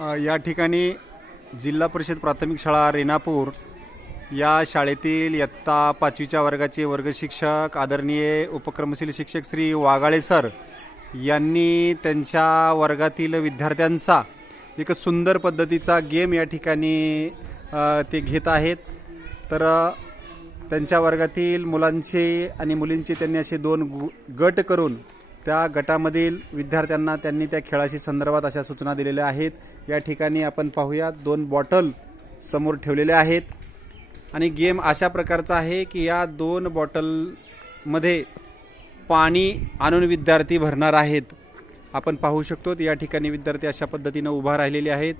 या ठिकाणी जिल्हा परिषद प्राथमिक शाळा रेणापूर या शाळेतील इयत्ता पाचवीच्या वर्गाचे वर्गशिक्षक आदरणीय उपक्रमशील शिक्षक श्री वागाळे सर यांनी त्यांच्या वर्गातील विद्यार्थ्यांचा एक सुंदर पद्धतीचा गेम या ठिकाणी ते घेत आहेत. तर त्यांच्या वर्गातील मुलांचे आणि मुलींचे त्यांनी असे दोन गु- गट करून त्या गटामधील विद्यार्थ्यांना त्यांनी त्या खेळाशी संदर्भात अशा सूचना दिलेल्या आहेत. या ठिकाणी आपण पाहूया दोन बॉटल समोर ठेवलेल्या आहेत. आणि गेम अशा प्रकारचा आहे की या दोन बॉटलमध्ये पाणी आणून विद्यार्थी भरणार आहेत. आपण पाहू शकतो या ठिकाणी विद्यार्थी अशा पद्धतीनं उभा राहिलेले आहेत.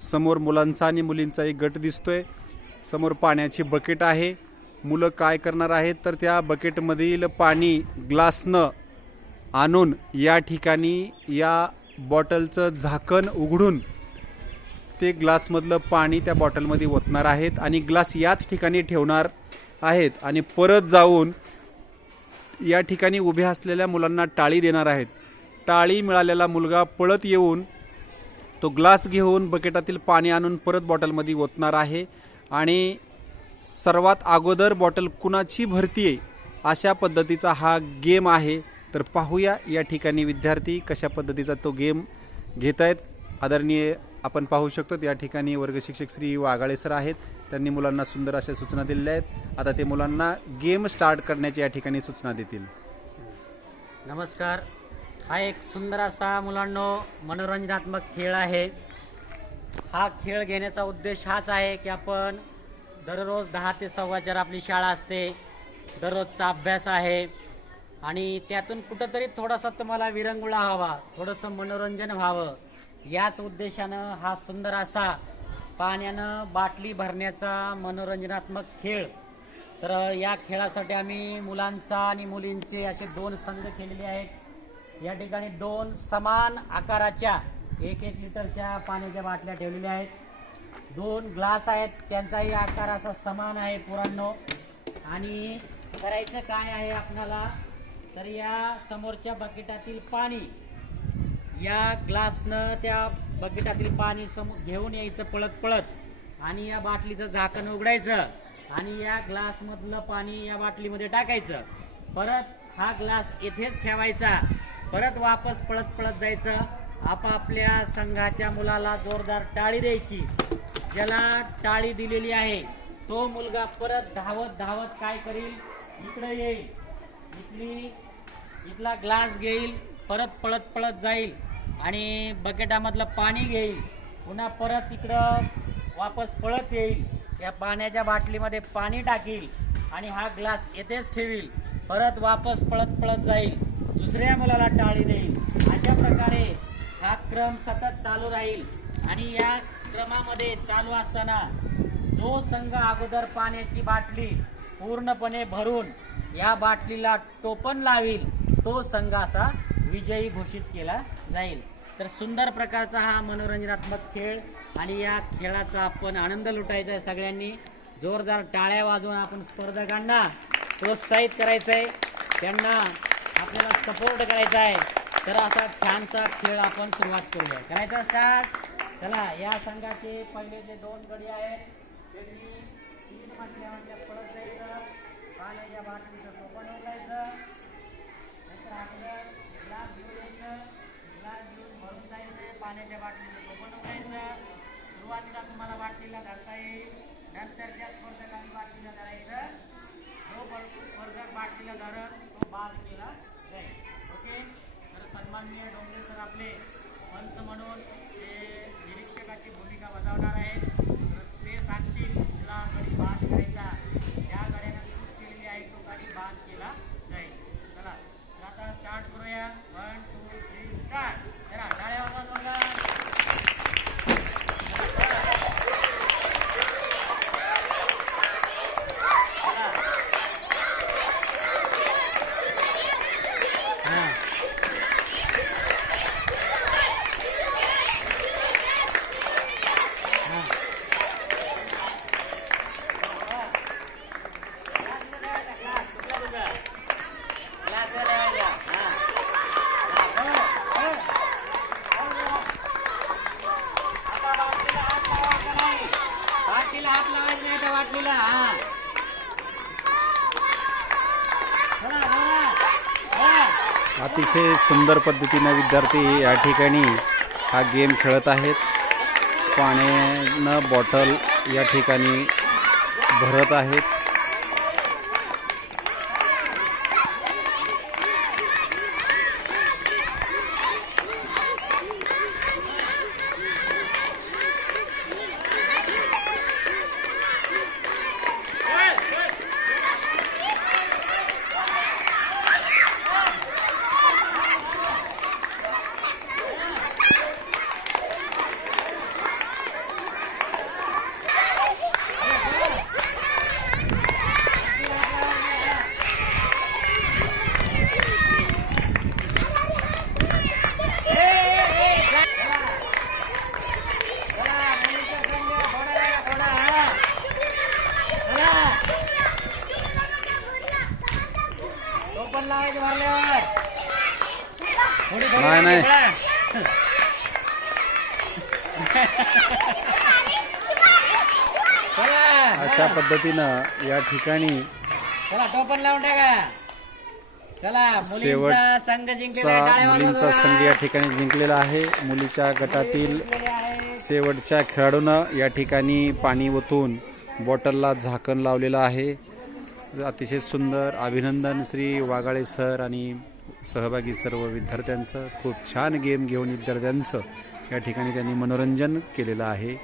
समोर मुलांचा आणि मुलींचा एक गट दिसतोय. समोर पाण्याची बकेट आहे. मुलं काय करणार आहेत? तर त्या बकेटमधील पाणी ग्लासनं आणून या ठिकाणी या बॉटलचं झाकण उघडून ते ग्लासमधलं पाणी त्या बॉटलमध्ये ओतणार आहेत आणि ग्लास याच ठिकाणी ठेवणार आहेत आणि परत जाऊन या ठिकाणी उभ्या असलेल्या मुलांना टाळी देणार आहेत. टाळी मिळालेला मुलगा पळत येऊन तो ग्लास घेऊन बकेटातील पाणी आणून परत बॉटलमध्ये ओतणार आहे आणि सर्वात अगोदर बॉटल कुणाची भरती आहे अशा पद्धतीचा हा गेम आहे. तर पाहूया या ठिकाणी विद्यार्थी कशा पद्धतीचा तो गेम घेत आहेत आदरणीय आपण पाहू शकतो या ठिकाणी वर्गशिक्षक श्री वाघाळे सर आहेत. त्यांनी मुलांना सुंदर अशा सूचना दिलेल्या आहेत. आता ते मुलांना गेम स्टार्ट करण्याची या ठिकाणी सूचना देतील. नमस्कार. हा एक सुंदर असा मुलांनो मनोरंजनात्मक खेळ आहे. हा खेळ घेण्याचा उद्देश हाच आहे की आपण दररोज दहा ते सव्वा चार आपली शाळा असते. दररोजचा अभ्यास आहे. आणि त्यातून कुठंतरी थोडासा तुम्हाला विरंगुळा हवा थोडंसं मनोरंजन व्हावं. याच उद्देशानं हा सुंदर असा पाण्यानं बाटली भरण्याचा मनोरंजनात्मक खेळ. तर या खेळासाठी आम्ही मुलांचा आणि मुलींचे असे दोन संघ केलेले आहेत. या ठिकाणी दोन समान आकाराच्या एक एक लिटरच्या पाण्याच्या बाटल्या ठेवलेल्या आहेत. दोन ग्लास आहेत त्यांचाही आकार असा समान आहे पुरांनो आणि करायचं काय आहे आपणाला? तर या समोरच्या बकेटातील पाणी या ग्लासनं त्या बकेटातील पाणी समोर घेऊन यायचं पळत पळत आणि या बाटलीचं झाकण उघडायचं आणि या ग्लासमधलं पाणी या बाटलीमध्ये टाकायचं. परत हा ग्लास येथेच ठेवायचा. परत वापस पळत पळत जायचं. आपापल्या संघाच्या मुलाला जोरदार टाळी द्यायची. ज्याला टाळी दिलेली आहे तो मुलगा परत धावत धावत काय करील? इकडे येईल इथली इथला ग्लास घेईल परत पळत पळत जाईल आणि बकेटामधलं पाणी घेईल. पुन्हा परत इकडं वापस पळत येईल. या पाण्याच्या बाटलीमध्ये पाणी टाकील आणि हा ग्लास येथेच ठेवील. परत वापस पळत पळत जाईल. दुसऱ्या मुलाला टाळी देईल. अशा प्रकारे हा क्रम सतत चालू राहील. आणि या क्रमामध्ये चालू असताना जो संघ अगोदर पाण्याची बाटली पूर्णपणे भरून या बाटलीला टोपण लावील तो संघ असा विजयी घोषित केला जाईल. तर सुंदर प्रकारचा हा मनोरंजनात्मक खेळ आणि या खेळाचा आपण आनंद लुटायचा आहे सगळ्यांनी. जोरदार टाळ्या वाजवून आपण स्पर्धकांना प्रोत्साहित करायचं आहे त्यांना आपल्याला सपोर्ट करायचा आहे. तर असा छानसा खेळ आपण सुरुवात करूया. करायचा स्टार्ट. चला या संघाचे पहिले जे दोन गडी आहेत त्यांनी तीन म्हटल्या म्हटल्या परत जायचं पाण्याच्या बाटलीचं टोपण उघडायचं नंतर आपलं ग्लास घेऊन यायचं ग्लास घेऊन भरून जायचं पाण्याच्या बाटलीचं टोपण उघडायचं सुरुवातीला तुम्हाला बाटलीला घालता येईल नंतर त्या स्पर्धकांनी बाटलीला धरायचं जो बळ- स्पर्धक बाटलीला धरत तो बाद केला जाईल ओके तर सन्माननीय डोंगरे सर आपले पंच म्हणून ते निरीक्षकाची भूमिका बजावणार आहेत तर ते सांगतील कुठला गडी बाद करायचा ज्या गाड्यानं चूक केलेली आहे तो गाडी बाद केला जाईल चला तर आता स्टार्ट करूया वन टू थ्री स्टार्ट चला टाळ्या वाजवा जोरदार. हां बाजूला हा सोडा, सोडा. सोडा. अतिशय सुंदर पद्धतीनं विद्यार्थी या ठिकाणी हा गेम खेळत आहेत. पाण्यानं बॉटल या ठिकाणी भरत आहेत. अशा पद्धतीनं या ठिकाणी चला टोपण लावून टाका. चला मुलींचा संघ जिंकलेला मुलींचा या ठिकाणी जिंकलेला आहे. मुलीच्या गटातील. शेवटच्या खेळाडूनं या ठिकाणी पाणी ओतून बॉटलला झाकण लावलेलं आहे. अतिशय सुंदर अभिनंदन श्री वागाळे सर आणि सहभागी सर्व विद्यार्थ्यांचं खूप छान गेम घेऊन विद्यार्थ्यांचं या ठिकाणी त्यांनी मनोरंजन केलेलं आहे.